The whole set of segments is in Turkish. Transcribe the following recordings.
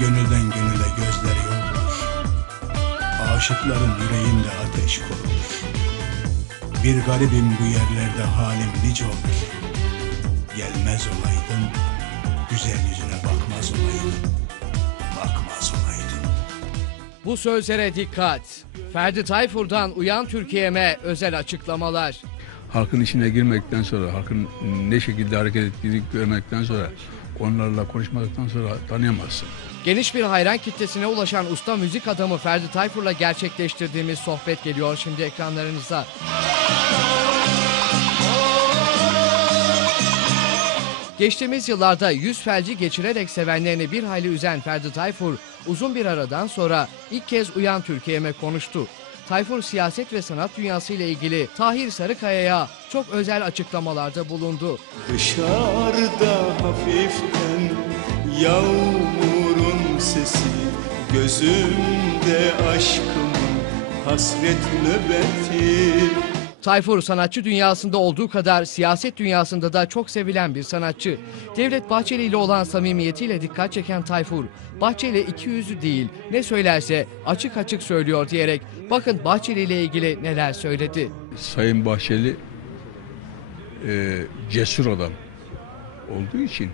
Gönülden gönüle gözleri yoldur. Aşıkların yüreğinde ateş korur. Bir garibim bu yerlerde halim nice olur. Gelmez olaydım, güzel yüzüne bakmaz olaydım. Bakmaz olaydım. Bu sözlere dikkat. Ferdi Tayfur'dan Uyan Türkiye'me özel açıklamalar. halkın içine girmekten sonra, halkın ne şekilde hareket ettiğini görmekten sonra, onlarla konuşmadıktan sonra tanıyamazsın. Geniş bir hayran kitlesine ulaşan usta müzik adamı Ferdi Tayfur'la gerçekleştirdiğimiz sohbet geliyor şimdi ekranlarınıza. Geçtiğimiz yıllarda yüz felci geçirerek sevenlerini bir hayli üzen Ferdi Tayfur uzun bir aradan sonra ilk kez Uyan Türkiye'me konuştu. Tayfur siyaset ve sanat dünyası ile ilgili Tahir Sarıkaya'ya çok özel açıklamalarda bulundu. Dışarıda hafiften yağmurun sesi Gözümde aşkımın hasret nöbeti Tayfur sanatçı dünyasında olduğu kadar siyaset dünyasında da çok sevilen bir sanatçı. Devlet Bahçeli ile olan samimiyetiyle dikkat çeken Tayfur, Bahçeli iki yüzlü değil ne söylerse açık açık söylüyor diyerek bakın Bahçeli ile ilgili neler söyledi. Sayın Bahçeli e, cesur adam olduğu için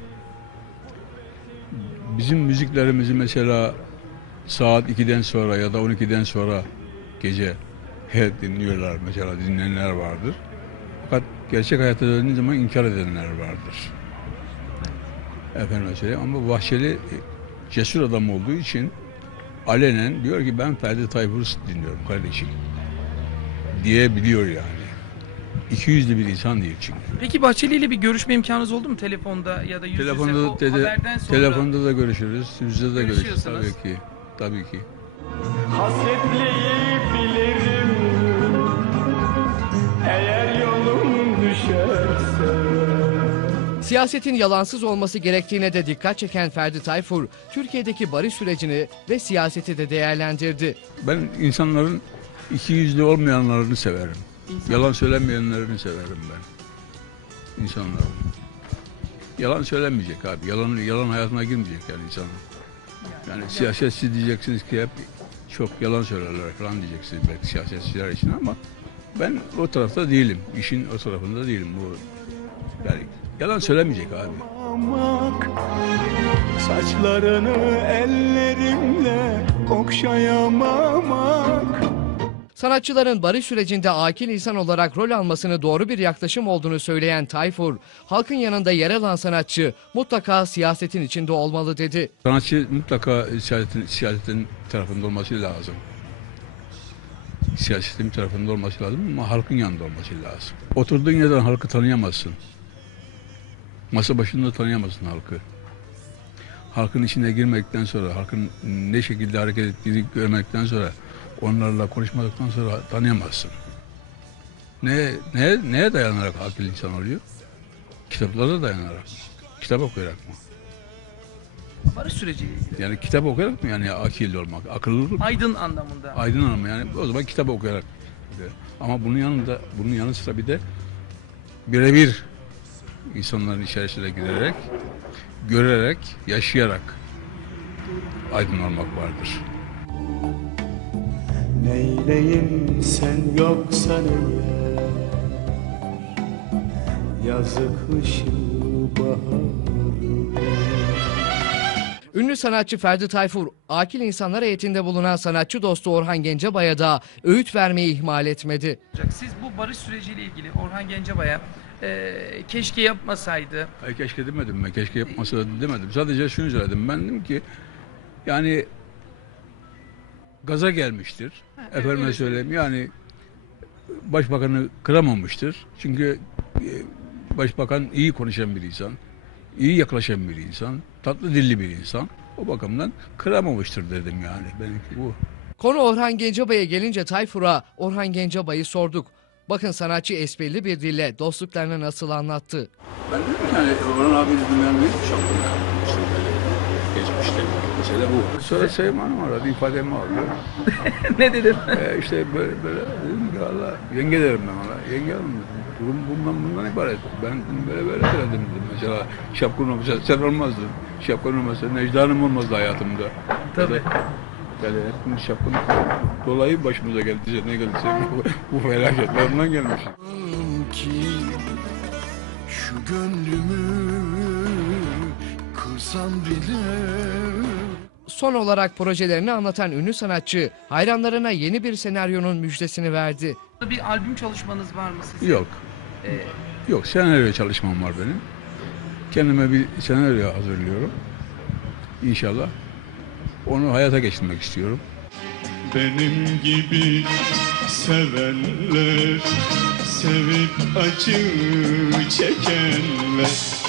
bizim müziklerimizi mesela saat 2'den sonra ya da 12'den sonra gece dinliyorlar mesela dinleyenler vardır. Fakat gerçek hayata döndüğü zaman inkar edenler vardır. Efendim söyleyeyim ama Bahçeli e, cesur adam olduğu için alenen diyor ki ben Ferdi Tayfur'u dinliyorum kardeşim diyebiliyor yani. İki yüzlü bir insan değil çünkü. Peki Bahçeli ile bir görüşme imkanınız oldu mu telefonda ya da yüz yüze Telefonda o dedi, haberden sonra? telefonda da görüşürüz, yüzde de görüşürüz tabii ki. Tabii ki. Hasretliyi bilirim Siyasetin yalansız olması gerektiğine de dikkat çeken Ferdi Tayfur, Türkiye'deki barış sürecini ve siyaseti de değerlendirdi. Ben insanların iki yüzlü olmayanlarını severim. Yalan söylemeyenlerini severim ben. İnsanların. Yalan söylemeyecek abi. Yalan yalan hayatına girmeyecek yani insanın. Yani siyasetçi diyeceksiniz ki hep çok yalan söylerler falan diyeceksiniz belki siyasetçiler için ama ben o tarafta değilim. İşin o tarafında değilim. Bu yani yalan söylemeyecek abi. Saçlarını ellerimle okşayamamak Sanatçıların barış sürecinde akil insan olarak rol almasını doğru bir yaklaşım olduğunu söyleyen Tayfur, halkın yanında yer alan sanatçı mutlaka siyasetin içinde olmalı dedi. Sanatçı mutlaka siyasetin, siyasetin tarafında olması lazım. Siyasetin tarafında olması lazım ama halkın yanında olması lazım. Oturduğun yerden halkı tanıyamazsın. Masa başında tanıyamazsın halkı. Halkın içine girmekten sonra, halkın ne şekilde hareket ettiğini görmekten sonra, onlarla konuşmadıktan sonra tanıyamazsın. Ne, neye, neye dayanarak akil insan oluyor? Kitaplara dayanarak? Kitap okuyarak mı? Barış ilgili. Yani kitap okuyarak mı yani akıllı olmak, akıllı Aydın anlamında. aydın olmak yani o zaman kitap okuyarak. Ama bunun yanında bunun yanı sıra bir de birebir insanların içerisine girerek, görerek, yaşayarak aydın olmak vardır. Neyleyim sen yoksan eğer Yazık kışı baharı Ünlü sanatçı Ferdi Tayfur, akil insanlar heyetinde bulunan sanatçı dostu Orhan Gencebay'a da öğüt vermeyi ihmal etmedi. Siz bu barış süreciyle ilgili Orhan Gencebay'a e, keşke yapmasaydı. Ay keşke demedim ben, keşke yapmasa da demedim. Sadece şunu söyledim, ben dedim ki yani gaza gelmiştir. evet, Efendime öyle söyleyeyim yani başbakanı kıramamıştır. Çünkü e, başbakan iyi konuşan bir insan, iyi yaklaşan bir insan, tatlı dilli bir insan. O bakımdan kıramamıştır dedim yani. Benimki bu. Konu Orhan Gencebay'a gelince Tayfur'a Orhan Gencebay'ı sorduk. Bakın sanatçı esprili bir dille dostluklarını nasıl anlattı. Ben dedim ki hani Orhan abi dedim yani büyük şampiyonu geçmişte. Mesela bu. Sonra Sayın Hanım aradı, ifademi aldı. ne dedim? Ee, işte böyle, böyle dedim ki Allah yenge derim ben ona. Yenge hanım dedim. Durum bundan bundan ibaret. Ben böyle böyle söyledim. Mesela şapkın olmasa sen olmazdın. Şapkın olmasa Necda Hanım olmazdı hayatımda. Tabii. Yani hep şapkın dolayı başımıza geldi. Ne geldiyse bu, bu felaketler ondan gelmiş. ki şu gönlümü kırsam bile Son olarak projelerini anlatan ünlü sanatçı hayranlarına yeni bir senaryonun müjdesini verdi. Bir albüm çalışmanız var mı sizin? Yok. Ee, Yok senaryo çalışmam var benim. Kendime bir senaryo hazırlıyorum. İnşallah. Onu hayata geçirmek istiyorum. Benim gibi sevenler Sevip acı çekenler